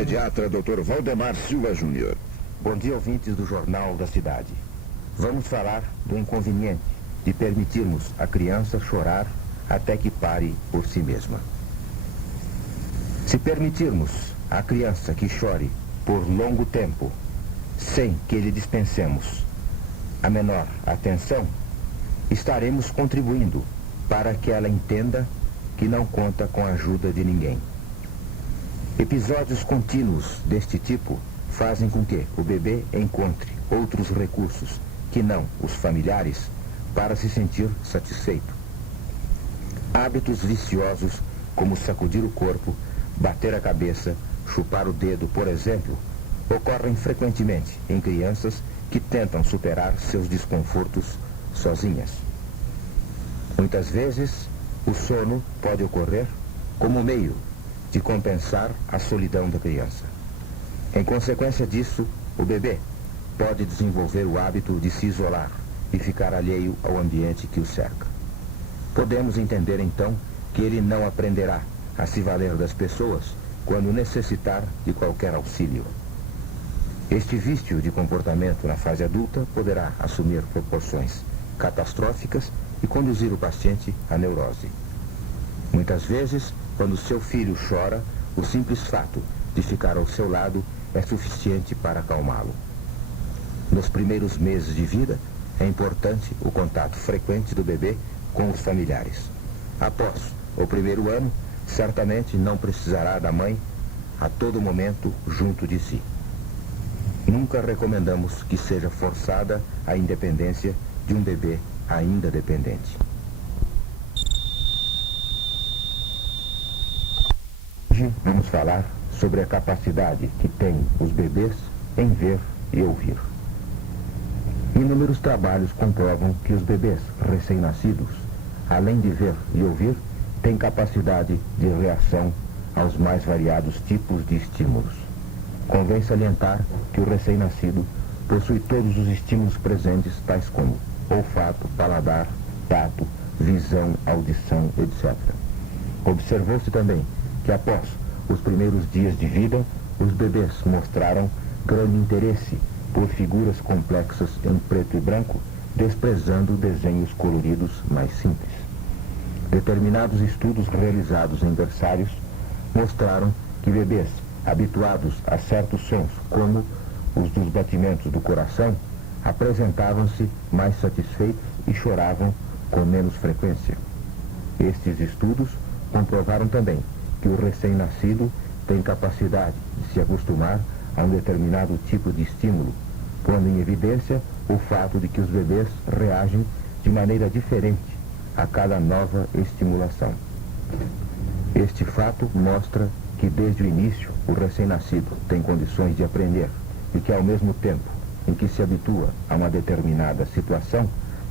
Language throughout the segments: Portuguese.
pediatra Dr. Valdemar Silva Júnior. Bom dia, ouvintes do Jornal da Cidade. Vamos falar do inconveniente de permitirmos a criança chorar até que pare por si mesma. Se permitirmos à criança que chore por longo tempo, sem que lhe dispensemos a menor atenção, estaremos contribuindo para que ela entenda que não conta com a ajuda de ninguém. Episódios contínuos deste tipo fazem com que o bebê encontre outros recursos que não os familiares para se sentir satisfeito. Hábitos viciosos como sacudir o corpo, bater a cabeça, chupar o dedo, por exemplo, ocorrem frequentemente em crianças que tentam superar seus desconfortos sozinhas. Muitas vezes, o sono pode ocorrer como meio de compensar a solidão da criança. Em consequência disso, o bebê pode desenvolver o hábito de se isolar e ficar alheio ao ambiente que o cerca. Podemos entender, então, que ele não aprenderá a se valer das pessoas quando necessitar de qualquer auxílio. Este vício de comportamento na fase adulta poderá assumir proporções catastróficas e conduzir o paciente à neurose. Muitas vezes, quando seu filho chora, o simples fato de ficar ao seu lado é suficiente para acalmá-lo. Nos primeiros meses de vida, é importante o contato frequente do bebê com os familiares. Após o primeiro ano, certamente não precisará da mãe a todo momento junto de si. Nunca recomendamos que seja forçada a independência de um bebê ainda dependente. Hoje vamos falar sobre a capacidade que têm os bebês em ver e ouvir. Inúmeros trabalhos comprovam que os bebês recém-nascidos, além de ver e ouvir, têm capacidade de reação aos mais variados tipos de estímulos. Convém salientar que o recém-nascido possui todos os estímulos presentes, tais como olfato, paladar, tato, visão, audição, etc. Observou-se também que após os primeiros dias de vida, os bebês mostraram grande interesse por figuras complexas em preto e branco, desprezando desenhos coloridos mais simples. Determinados estudos realizados em berçários mostraram que bebês habituados a certos sons, como os dos batimentos do coração, apresentavam-se mais satisfeitos e choravam com menos frequência. Estes estudos comprovaram também que o recém-nascido tem capacidade de se acostumar a um determinado tipo de estímulo, pondo em evidência o fato de que os bebês reagem de maneira diferente a cada nova estimulação. Este fato mostra que desde o início o recém-nascido tem condições de aprender e que ao mesmo tempo em que se habitua a uma determinada situação,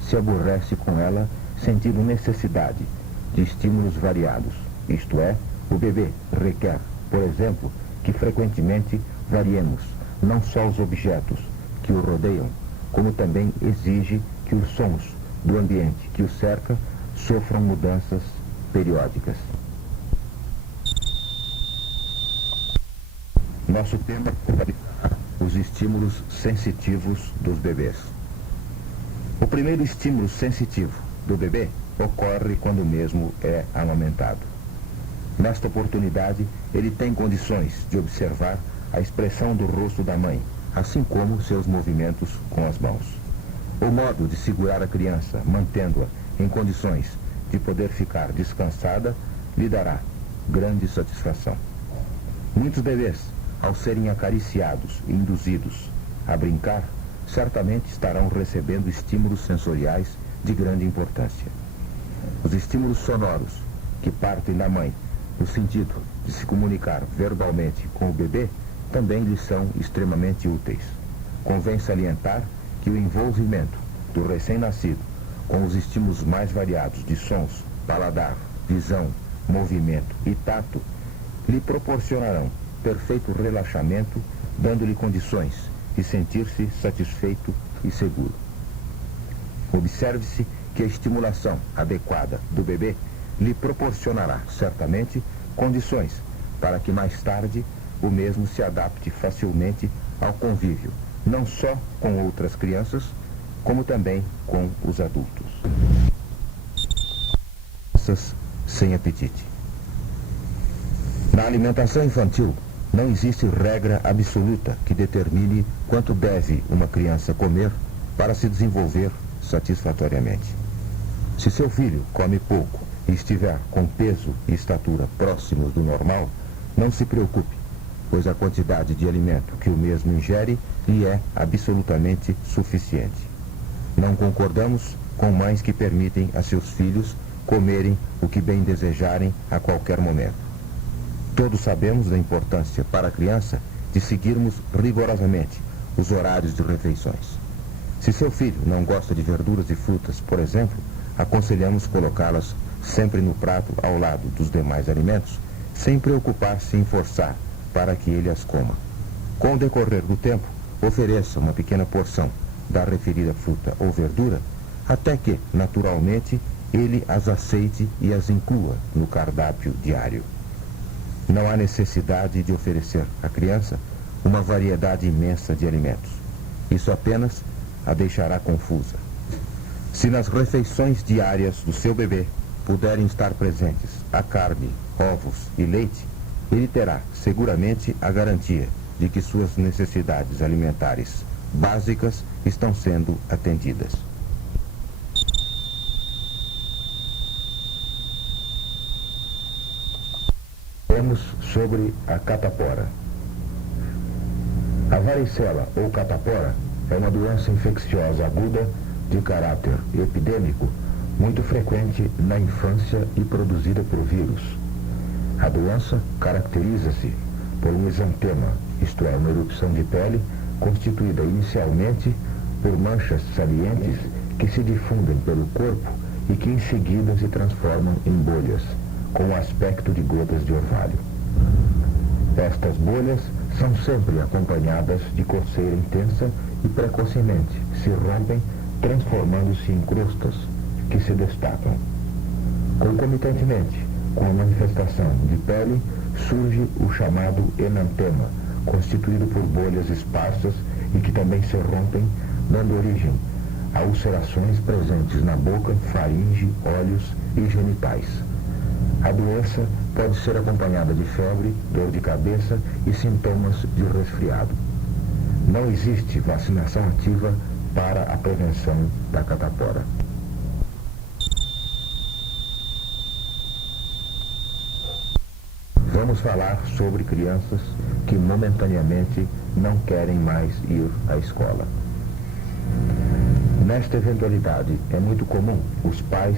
se aborrece com ela, sentindo necessidade de estímulos variados. Isto é, o bebê requer, por exemplo, que frequentemente variemos não só os objetos que o rodeiam, como também exige que os sons do ambiente que o cerca sofram mudanças periódicas. Nosso tema é os estímulos sensitivos dos bebês. O primeiro estímulo sensitivo do bebê ocorre quando mesmo é amamentado. Nesta oportunidade, ele tem condições de observar a expressão do rosto da mãe, assim como seus movimentos com as mãos. O modo de segurar a criança, mantendo-a em condições de poder ficar descansada, lhe dará grande satisfação. Muitos bebês, ao serem acariciados e induzidos a brincar, certamente estarão recebendo estímulos sensoriais de grande importância. Os estímulos sonoros, que partem da mãe no sentido de se comunicar verbalmente com o bebê, também lhes são extremamente úteis. Convém salientar que o envolvimento do recém-nascido com os estímulos mais variados de sons, paladar, visão, movimento e tato lhe proporcionarão perfeito relaxamento, dando-lhe condições de sentir-se satisfeito e seguro. Observe-se que a estimulação adequada do bebê lhe proporcionará certamente condições para que mais tarde o mesmo se adapte facilmente ao convívio, não só com outras crianças, como também com os adultos. Crianças sem apetite. Na alimentação infantil, não existe regra absoluta que determine quanto deve uma criança comer para se desenvolver satisfatoriamente. Se seu filho come pouco e estiver com peso e estatura próximos do normal, não se preocupe, pois a quantidade de alimento que o mesmo ingere lhe é absolutamente suficiente. Não concordamos com mães que permitem a seus filhos comerem o que bem desejarem a qualquer momento. Todos sabemos da importância para a criança de seguirmos rigorosamente os horários de refeições. Se seu filho não gosta de verduras e frutas, por exemplo, aconselhamos colocá-las sempre no prato ao lado dos demais alimentos, sem preocupar-se em forçar para que ele as coma. Com o decorrer do tempo, ofereça uma pequena porção da referida fruta ou verdura, até que, naturalmente, ele as aceite e as inclua no cardápio diário. Não há necessidade de oferecer à criança uma variedade imensa de alimentos. Isso apenas a deixará confusa. Se nas refeições diárias do seu bebê puderem estar presentes a carne, ovos e leite, ele terá seguramente a garantia de que suas necessidades alimentares básicas estão sendo atendidas. Falamos sobre a catapora. A varicela ou catapora é uma doença infecciosa aguda de caráter epidêmico, muito frequente na infância e produzida por vírus. A doença caracteriza-se por um exantema, isto é, uma erupção de pele constituída inicialmente por manchas salientes que se difundem pelo corpo e que em seguida se transformam em bolhas, com o aspecto de gotas de orvalho. Estas bolhas são sempre acompanhadas de coceira intensa e precocemente se rompem, transformando-se em crostas que se destacam. Concomitantemente com a manifestação de pele, surge o chamado enantema, constituído por bolhas esparsas e que também se rompem, dando origem a ulcerações presentes na boca, faringe, olhos e genitais. A doença pode ser acompanhada de febre, dor de cabeça e sintomas de resfriado. Não existe vacinação ativa para a prevenção da catapora. Vamos falar sobre crianças que momentaneamente não querem mais ir à escola. Nesta eventualidade, é muito comum os pais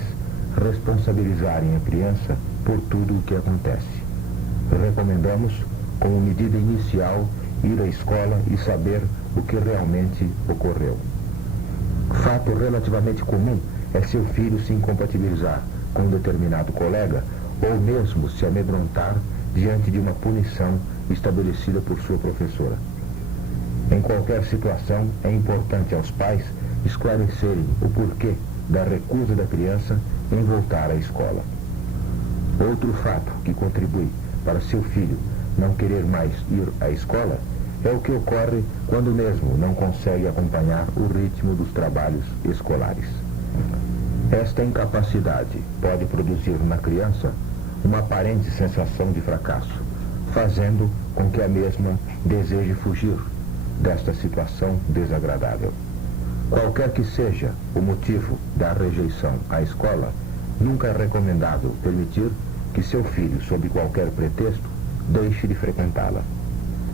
responsabilizarem a criança por tudo o que acontece. Recomendamos, como medida inicial, ir à escola e saber o que realmente ocorreu. Fato relativamente comum é seu filho se incompatibilizar com um determinado colega ou mesmo se amedrontar diante de uma punição estabelecida por sua professora. Em qualquer situação, é importante aos pais esclarecerem o porquê da recusa da criança em voltar à escola. Outro fato que contribui para seu filho não querer mais ir à escola é o que ocorre quando mesmo não consegue acompanhar o ritmo dos trabalhos escolares. Esta incapacidade pode produzir na criança uma aparente sensação de fracasso, fazendo com que a mesma deseje fugir desta situação desagradável. Qualquer que seja o motivo da rejeição à escola, nunca é recomendável permitir que seu filho, sob qualquer pretexto, deixe de frequentá-la.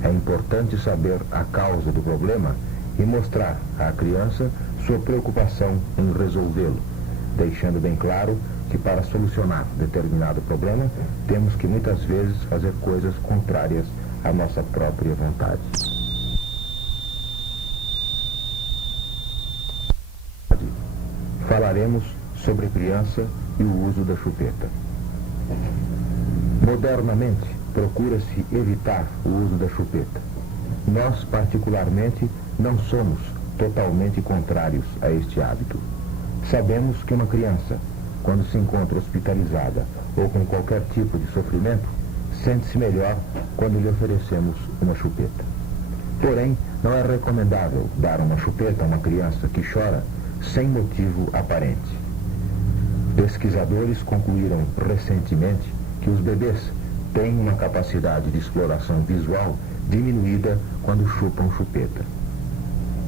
É importante saber a causa do problema e mostrar à criança sua preocupação em resolvê-lo, deixando bem claro que para solucionar determinado problema, temos que muitas vezes fazer coisas contrárias à nossa própria vontade. Falaremos sobre criança e o uso da chupeta. Modernamente, procura-se evitar o uso da chupeta. Nós, particularmente, não somos totalmente contrários a este hábito. Sabemos que uma criança, quando se encontra hospitalizada ou com qualquer tipo de sofrimento, sente-se melhor quando lhe oferecemos uma chupeta. Porém, não é recomendável dar uma chupeta a uma criança que chora sem motivo aparente. Pesquisadores concluíram recentemente que os bebês têm uma capacidade de exploração visual diminuída quando chupam chupeta.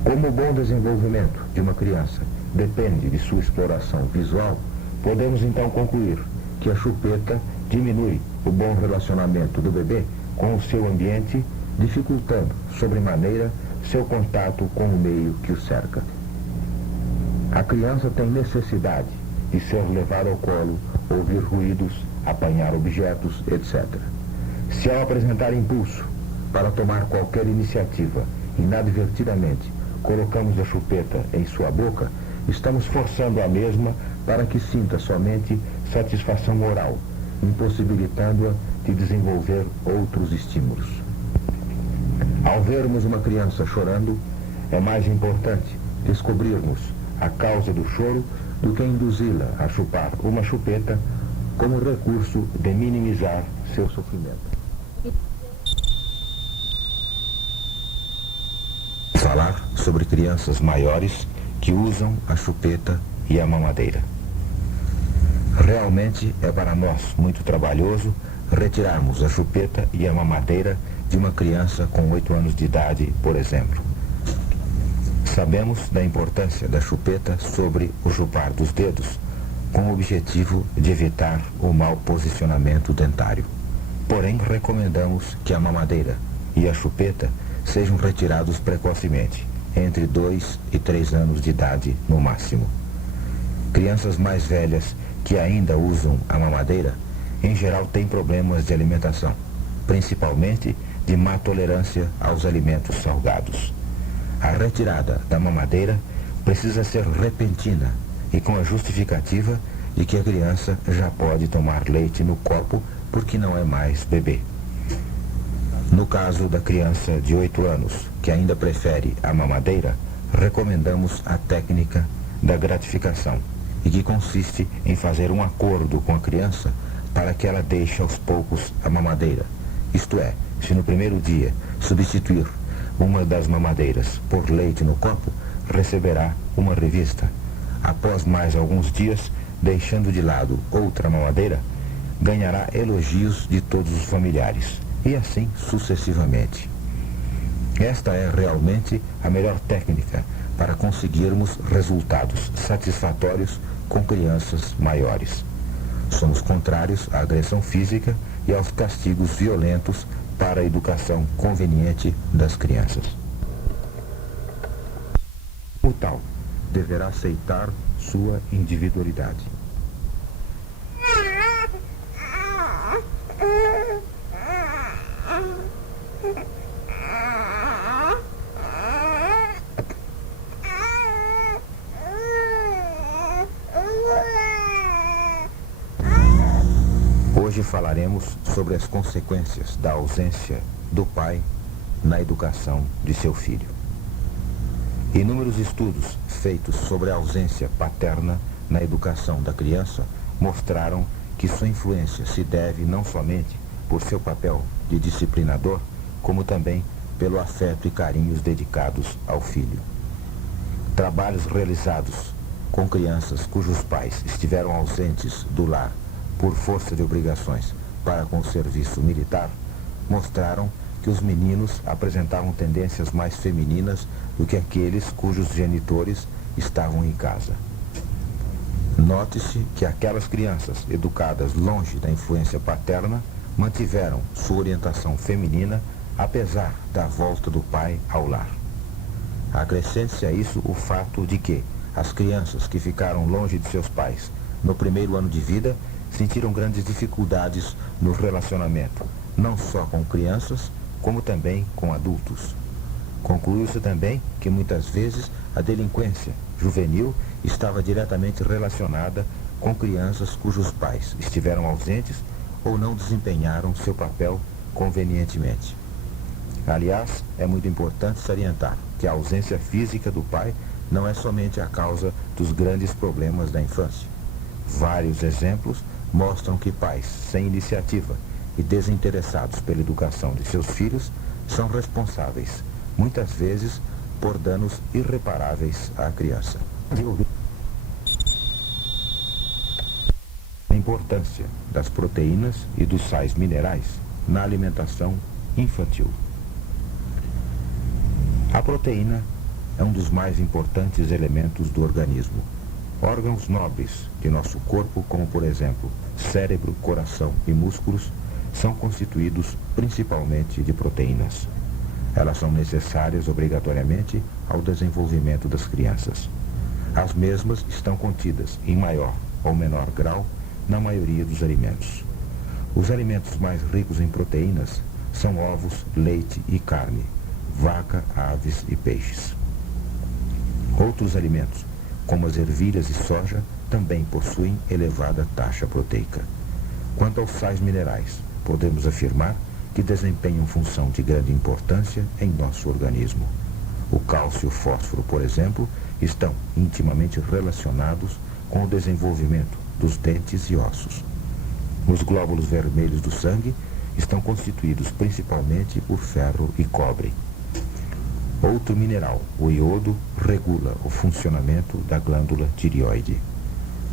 Como o bom desenvolvimento de uma criança depende de sua exploração visual, podemos então concluir que a chupeta diminui o bom relacionamento do bebê com o seu ambiente, dificultando sobremaneira seu contato com o meio que o cerca. A criança tem necessidade de ser levada ao colo, ouvir ruídos, apanhar objetos, etc. Se ao apresentar impulso para tomar qualquer iniciativa, inadvertidamente colocamos a chupeta em sua boca, estamos forçando a mesma para que sinta somente satisfação oral, impossibilitando-a de desenvolver outros estímulos. Ao vermos uma criança chorando, é mais importante descobrirmos a causa do choro do que induzi-la a chupar uma chupeta como recurso de minimizar seu sofrimento. Falar sobre crianças maiores que usam a chupeta e a mamadeira. Realmente é para nós muito trabalhoso retirarmos a chupeta e a mamadeira de uma criança com 8 anos de idade, por exemplo. Sabemos da importância da chupeta sobre o chupar dos dedos, com o objetivo de evitar o mau posicionamento dentário. Porém, recomendamos que a mamadeira e a chupeta sejam retirados precocemente, entre 2 e 3 anos de idade no máximo. Crianças mais velhas que ainda usam a mamadeira, em geral têm problemas de alimentação, principalmente de má tolerância aos alimentos salgados. A retirada da mamadeira precisa ser repentina e com a justificativa de que a criança já pode tomar leite no copo porque não é mais bebê. No caso da criança de 8 anos, que ainda prefere a mamadeira, recomendamos a técnica da gratificação, e que consiste em fazer um acordo com a criança para que ela deixe aos poucos a mamadeira. Isto é, se no primeiro dia substituir uma das mamadeiras por leite no copo, receberá uma revista. Após mais alguns dias, deixando de lado outra mamadeira, ganhará elogios de todos os familiares, e assim sucessivamente. Esta é realmente a melhor técnica para conseguirmos resultados satisfatórios com crianças maiores. Somos contrários à agressão física e aos castigos violentos para a educação conveniente das crianças. O tal deverá aceitar sua individualidade. Hoje falaremos sobre as consequências da ausência do pai na educação de seu filho. Inúmeros estudos feitos sobre a ausência paterna na educação da criança mostraram que sua influência se deve não somente por seu papel de disciplinador, como também pelo afeto e carinhos dedicados ao filho. Trabalhos realizados com crianças cujos pais estiveram ausentes do lar por força de obrigações para com o serviço militar, mostraram que os meninos apresentavam tendências mais femininas do que aqueles cujos genitores estavam em casa. Note-se que aquelas crianças educadas longe da influência paterna mantiveram sua orientação feminina apesar da volta do pai ao lar. Acrescente-se a isso o fato de que as crianças que ficaram longe de seus pais no primeiro ano de vida sentiram grandes dificuldades no relacionamento, não só com crianças, como também com adultos. Concluiu-se também que muitas vezes a delinquência juvenil estava diretamente relacionada com crianças cujos pais estiveram ausentes ou não desempenharam seu papel convenientemente. Aliás, é muito importante salientar que a ausência física do pai não é somente a causa dos grandes problemas da infância. Vários exemplos mostram que pais sem iniciativa e desinteressados pela educação de seus filhos são responsáveis, muitas vezes, por danos irreparáveis à criança. A importância das proteínas e dos sais minerais na alimentação infantil. A proteína é um dos mais importantes elementos do organismo. Órgãos nobres de nosso corpo, como por exemplo cérebro, coração e músculos, são constituídos principalmente de proteínas. Elas são necessárias obrigatoriamente ao desenvolvimento das crianças. As mesmas estão contidas em maior ou menor grau na maioria dos alimentos. Os alimentos mais ricos em proteínas são ovos, leite e carne, vaca, aves e peixes. Outros alimentos, como as ervilhas e soja, também possuem elevada taxa proteica. Quanto aos sais minerais, podemos afirmar que desempenham função de grande importância em nosso organismo. O cálcio e o fósforo, por exemplo, estão intimamente relacionados com o desenvolvimento dos dentes e ossos. Os glóbulos vermelhos do sangue estão constituídos principalmente por ferro e cobre. Outro mineral, o iodo, regula o funcionamento da glândula tireoide.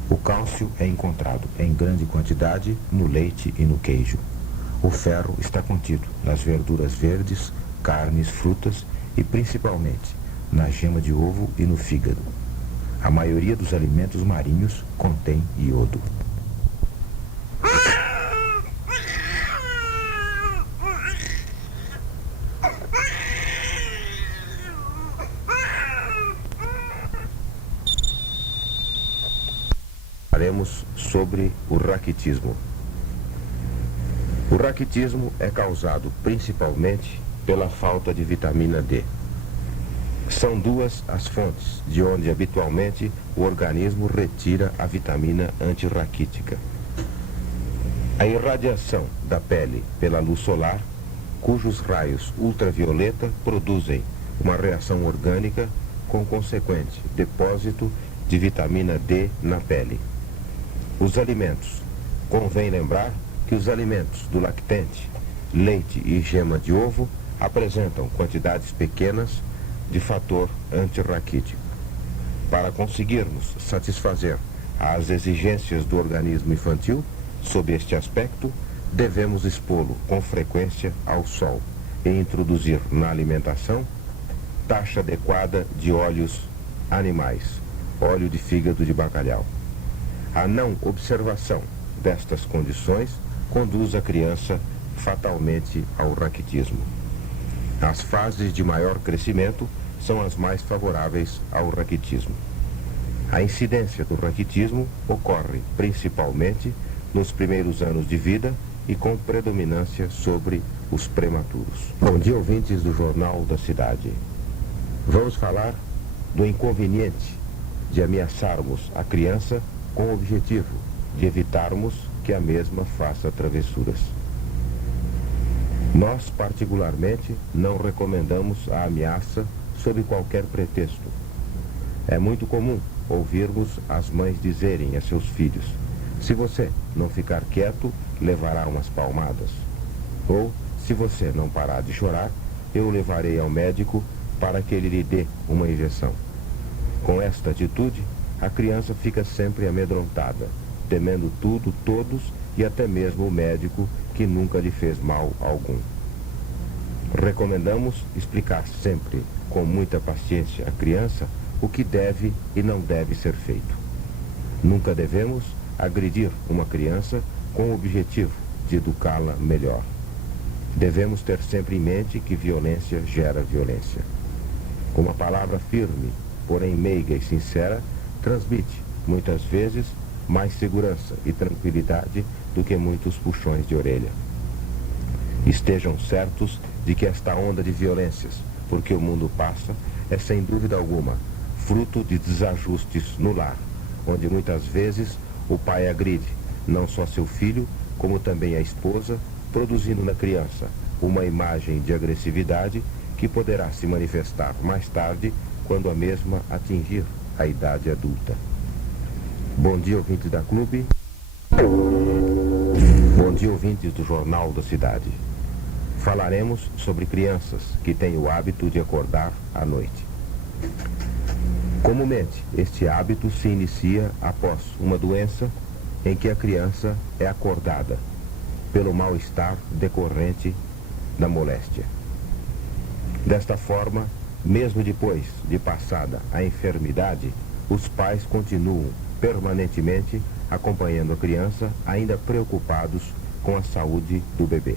O cálcio é encontrado em grande quantidade no leite e no queijo. O ferro está contido nas verduras verdes, carnes, frutas e principalmente na gema de ovo e no fígado. A maioria dos alimentos marinhos contém iodo. Falaremos sobre o raquitismo. O raquitismo é causado principalmente pela falta de vitamina D. São duas as fontes de onde habitualmente o organismo retira a vitamina antirraquítica. A irradiação da pele pela luz solar, cujos raios ultravioleta produzem uma reação orgânica com consequente depósito de vitamina D na pele. Os alimentos. Convém lembrar que os alimentos do lactente, leite e gema de ovo apresentam quantidades pequenas de fator antirraquítico. Para conseguirmos satisfazer as exigências do organismo infantil, sob este aspecto, devemos expô-lo com frequência ao sol e introduzir na alimentação taxa adequada de óleos animais, óleo de fígado de bacalhau. A não observação destas condições conduz a criança fatalmente ao raquitismo. As fases de maior crescimento são as mais favoráveis ao raquitismo. A incidência do raquitismo ocorre principalmente nos primeiros anos de vida e com predominância sobre os prematuros. Bom dia, ouvintes do Jornal da Cidade. Vamos falar do inconveniente de ameaçarmos a criança com o objetivo de evitarmos que a mesma faça travessuras. Nós, particularmente, não recomendamos a ameaça sob qualquer pretexto. É muito comum ouvirmos as mães dizerem a seus filhos: se você não ficar quieto, levará umas palmadas. Ou, se você não parar de chorar, eu o levarei ao médico para que ele lhe dê uma injeção. Com esta atitude, a criança fica sempre amedrontada, temendo tudo, todos e até mesmo o médico, que nunca lhe fez mal algum. Recomendamos explicar sempre, com muita paciência, à criança o que deve e não deve ser feito. Nunca devemos agredir uma criança com o objetivo de educá-la melhor. Devemos ter sempre em mente que violência gera violência. Uma palavra firme, porém meiga e sincera, transmite, muitas vezes, mais segurança e tranquilidade do que muitos puxões de orelha. Estejam certos de que esta onda de violências, porque o mundo passa, é sem dúvida alguma fruto de desajustes no lar, onde muitas vezes o pai agride não só seu filho, como também a esposa, produzindo na criança uma imagem de agressividade que poderá se manifestar mais tarde, quando a mesma atingir a idade adulta. Bom dia, ouvintes da Clube. Bom dia, ouvintes do Jornal da Cidade. Falaremos sobre crianças que têm o hábito de acordar à noite. Comumente, este hábito se inicia após uma doença em que a criança é acordada pelo mal-estar decorrente da moléstia. Desta forma, mesmo depois de passada a enfermidade, os pais continuam permanentemente acompanhando a criança, ainda preocupados com a saúde do bebê.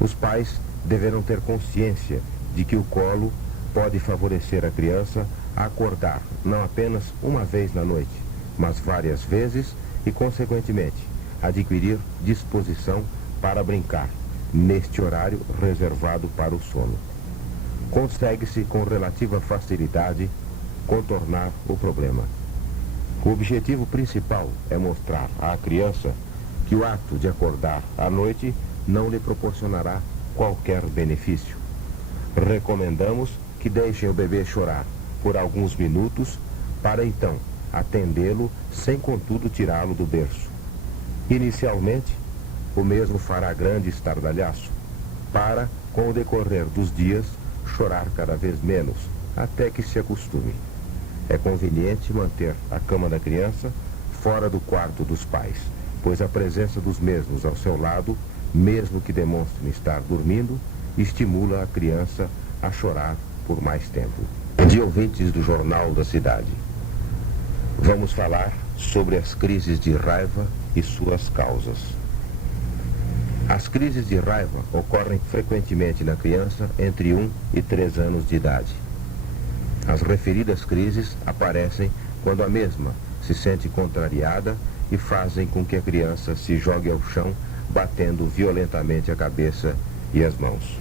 Os pais deverão ter consciência de que o colo pode favorecer a criança a acordar não apenas uma vez na noite, mas várias vezes e, consequentemente, adquirir disposição para brincar neste horário reservado para o sono. Consegue-se com relativa facilidade contornar o problema. O objetivo principal é mostrar à criança que o ato de acordar à noite não lhe proporcionará qualquer benefício. Recomendamos que deixem o bebê chorar por alguns minutos para então atendê-lo sem contudo tirá-lo do berço. Inicialmente, o mesmo fará grande estardalhaço para, com o decorrer dos dias, chorar cada vez menos, até que se acostume. É conveniente manter a cama da criança fora do quarto dos pais, pois a presença dos mesmos ao seu lado, mesmo que demonstrem estar dormindo, estimula a criança a chorar por mais tempo. De ouvintes do Jornal da Cidade, vamos falar sobre as crises de raiva e suas causas. As crises de raiva ocorrem frequentemente na criança entre 1 e 3 anos de idade. As referidas crises aparecem quando a mesma se sente contrariada e fazem com que a criança se jogue ao chão, batendo violentamente a cabeça e as mãos.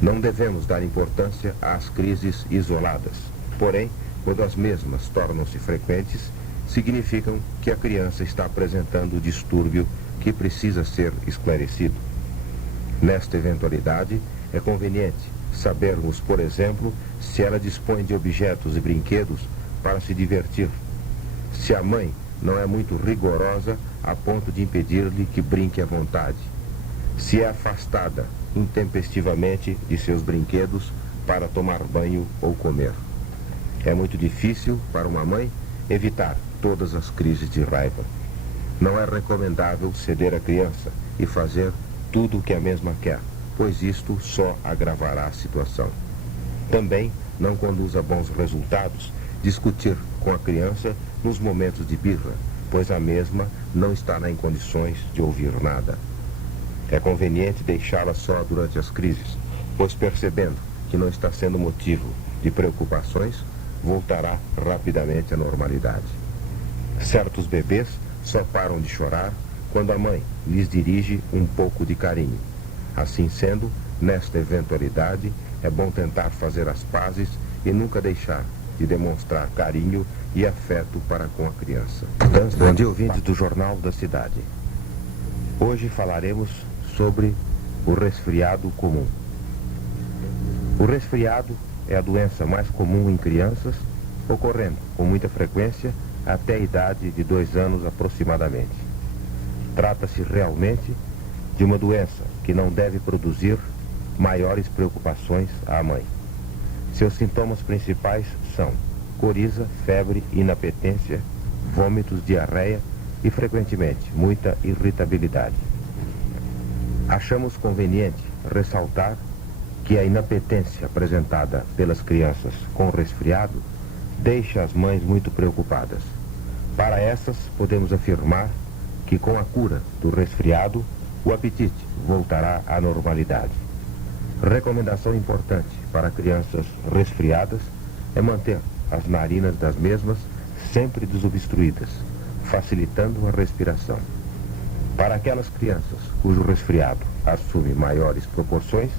Não devemos dar importância às crises isoladas, porém, quando as mesmas tornam-se frequentes, significam que a criança está apresentando distúrbio que precisa ser esclarecido. Nesta eventualidade, é conveniente sabermos, por exemplo, se ela dispõe de objetos e brinquedos para se divertir. Se a mãe não é muito rigorosa a ponto de impedir-lhe que brinque à vontade. Se é afastada intempestivamente de seus brinquedos para tomar banho ou comer. É muito difícil para uma mãe evitar todas as crises de raiva. Não é recomendável ceder à criança e fazer tudo o que a mesma quer, pois isto só agravará a situação. Também não conduz a bons resultados discutir com a criança nos momentos de birra, pois a mesma não estará em condições de ouvir nada. É conveniente deixá-la só durante as crises, pois percebendo que não está sendo motivo de preocupações, voltará rapidamente à normalidade. Certos bebês só param de chorar quando a mãe lhes dirige um pouco de carinho. Assim sendo, nesta eventualidade, é bom tentar fazer as pazes e nunca deixar de demonstrar carinho e afeto para com a criança. Bom dia, ouvintes do Jornal da Cidade. Hoje falaremos sobre o resfriado comum. O resfriado é a doença mais comum em crianças, ocorrendo com muita frequência até a idade de 2 anos aproximadamente. Trata-se realmente de uma doença que não deve produzir maiores preocupações à mãe. Seus sintomas principais são coriza, febre, inapetência, vômitos, diarreia e, frequentemente, muita irritabilidade. Achamos conveniente ressaltar que a inapetência apresentada pelas crianças com resfriado deixa as mães muito preocupadas. Para essas, podemos afirmar que com a cura do resfriado, o apetite voltará à normalidade. Recomendação importante para crianças resfriadas é manter as narinas das mesmas sempre desobstruídas, facilitando a respiração. Para aquelas crianças cujo resfriado assume maiores proporções,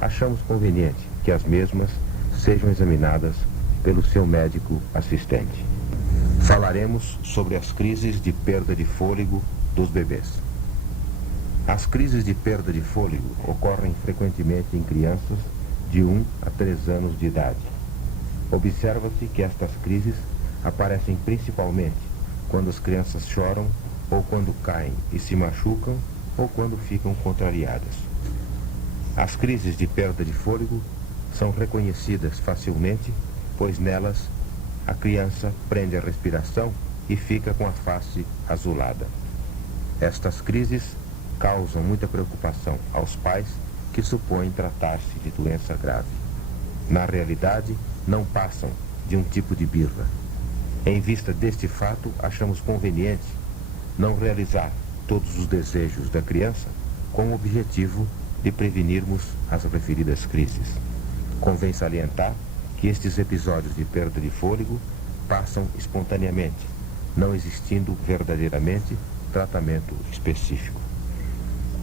achamos conveniente que as mesmas sejam examinadas pelo seu médico assistente. Falaremos sobre as crises de perda de fôlego dos bebês. As crises de perda de fôlego ocorrem frequentemente em crianças de 1 a 3 anos de idade. Observa-se que estas crises aparecem principalmente quando as crianças choram ou quando caem e se machucam, ou quando ficam contrariadas. As crises de perda de fôlego são reconhecidas facilmente, pois nelas a criança prende a respiração e fica com a face azulada. Estas crises causam muita preocupação aos pais que supõem tratar-se de doença grave. Na realidade, não passam de um tipo de birra. Em vista deste fato, achamos conveniente não realizar todos os desejos da criança com o objetivo de prevenirmos as referidas crises. Convém salientar que estes episódios de perda de fôlego passam espontaneamente, não existindo verdadeiramente tratamento específico.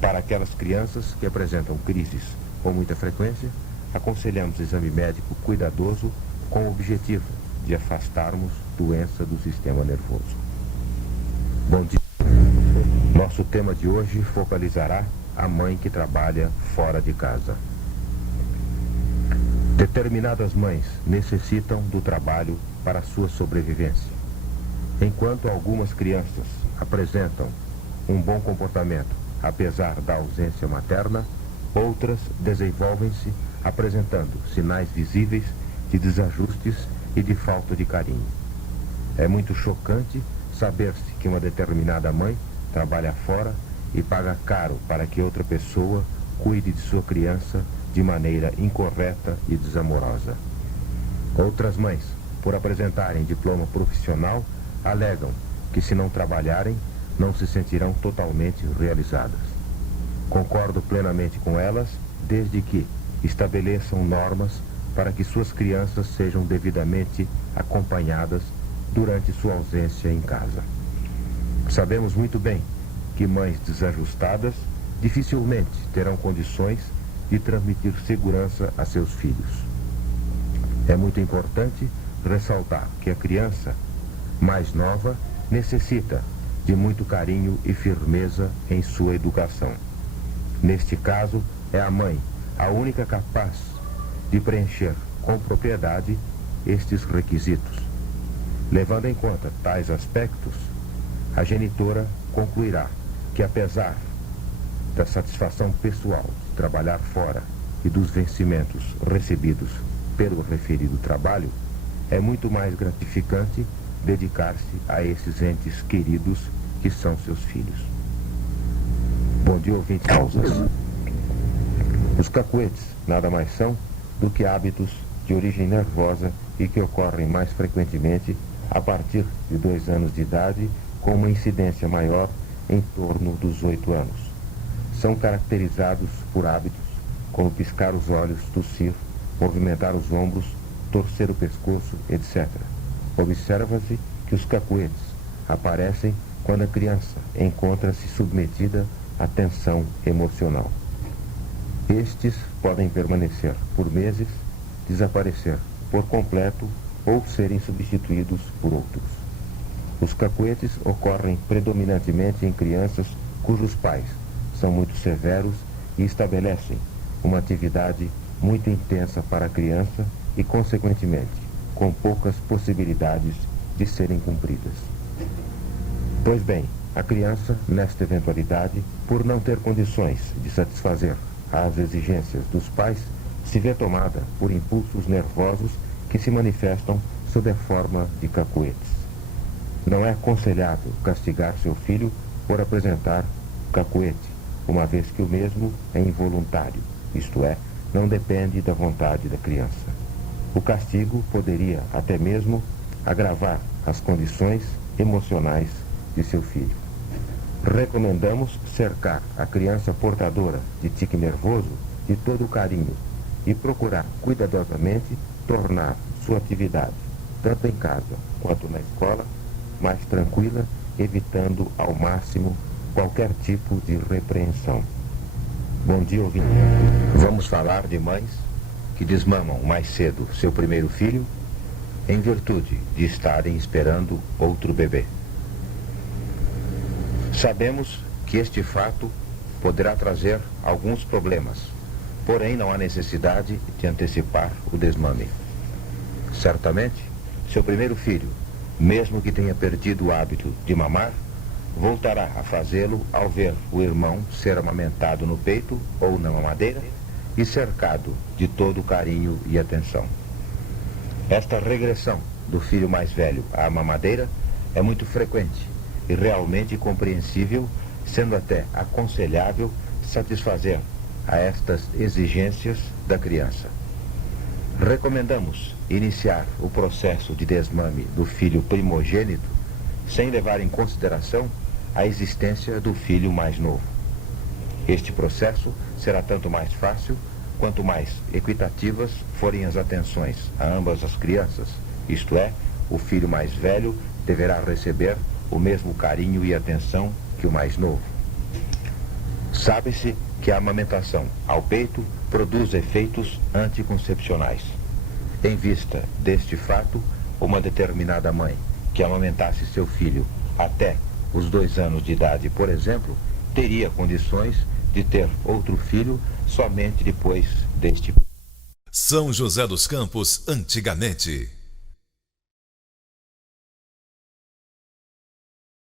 Para aquelas crianças que apresentam crises com muita frequência, aconselhamos exame médico cuidadoso com o objetivo de afastarmos doença do sistema nervoso. Bom dia. Nosso tema de hoje focalizará a mãe que trabalha fora de casa. Determinadas mães necessitam do trabalho para sua sobrevivência. Enquanto algumas crianças apresentam um bom comportamento apesar da ausência materna, outras desenvolvem-se apresentando sinais visíveis de desajustes e de falta de carinho. É muito chocante saber-se que uma determinada mãe trabalha fora e paga caro para que outra pessoa cuide de sua criança de maneira incorreta e desamorosa. Outras mães, por apresentarem diploma profissional, alegam que se não trabalharem, não se sentirão totalmente realizadas. Concordo plenamente com elas, desde que estabeleçam normas para que suas crianças sejam devidamente acompanhadas durante sua ausência em casa. Sabemos muito bem que mães desajustadas dificilmente terão condições de transmitir segurança a seus filhos. É muito importante ressaltar que a criança mais nova necessita de muito carinho e firmeza em sua educação. Neste caso, é a mãe a única capaz de preencher com propriedade estes requisitos. Levando em conta tais aspectos, a genitora concluirá que, apesar da satisfação pessoal de trabalhar fora e dos vencimentos recebidos pelo referido trabalho, é muito mais gratificante dedicar-se a esses entes queridos que são seus filhos. Bom dia, ouvintes. Causas. Os cacuetes nada mais são do que hábitos de origem nervosa e que ocorrem mais frequentemente a partir de 2 anos de idade, com uma incidência maior em torno dos 8 anos. São caracterizados por hábitos como piscar os olhos, tossir, movimentar os ombros, torcer o pescoço, etc. Observa-se que os cacuetes aparecem quando a criança encontra-se submetida à tensão emocional. Estes podem permanecer por meses, desaparecer por completo ou serem substituídos por outros. Os cacuetes ocorrem predominantemente em crianças cujos pais são muito severos e estabelecem uma atividade muito intensa para a criança e, consequentemente, com poucas possibilidades de serem cumpridas. Pois bem, a criança, nesta eventualidade, por não ter condições de satisfazer às exigências dos pais, se vê tomada por impulsos nervosos que se manifestam sob a forma de cacuetes. Não é aconselhável castigar seu filho por apresentar cacuete, uma vez que o mesmo é involuntário, isto é, não depende da vontade da criança. O castigo poderia até mesmo agravar as condições emocionais de seu filho. Recomendamos cercar a criança portadora de tique nervoso de todo o carinho e procurar cuidadosamente tornar sua atividade, tanto em casa quanto na escola, mais tranquila, evitando ao máximo qualquer tipo de repreensão. Bom dia, ouvinte. Vamos falar de mães que desmamam mais cedo seu primeiro filho em virtude de estarem esperando outro bebê. Sabemos que este fato poderá trazer alguns problemas, porém não há necessidade de antecipar o desmame. Certamente, seu primeiro filho, mesmo que tenha perdido o hábito de mamar, voltará a fazê-lo ao ver o irmão ser amamentado no peito ou na mamadeira e cercado de todo carinho e atenção. Esta regressão do filho mais velho à mamadeira é muito frequente e realmente compreensível, sendo até aconselhável satisfazer a estas exigências da criança. Recomendamos iniciar o processo de desmame do filho primogênito sem levar em consideração a existência do filho mais novo. Este processo será tanto mais fácil quanto mais equitativas forem as atenções a ambas as crianças, isto é, o filho mais velho deverá receber o mesmo carinho e atenção que o mais novo. Sabe-se que a amamentação ao peito produz efeitos anticoncepcionais. Em vista deste fato, uma determinada mãe que amamentasse seu filho até os 2 anos de idade, por exemplo, teria condições de ter outro filho somente depois deste. São José dos Campos, antigamente.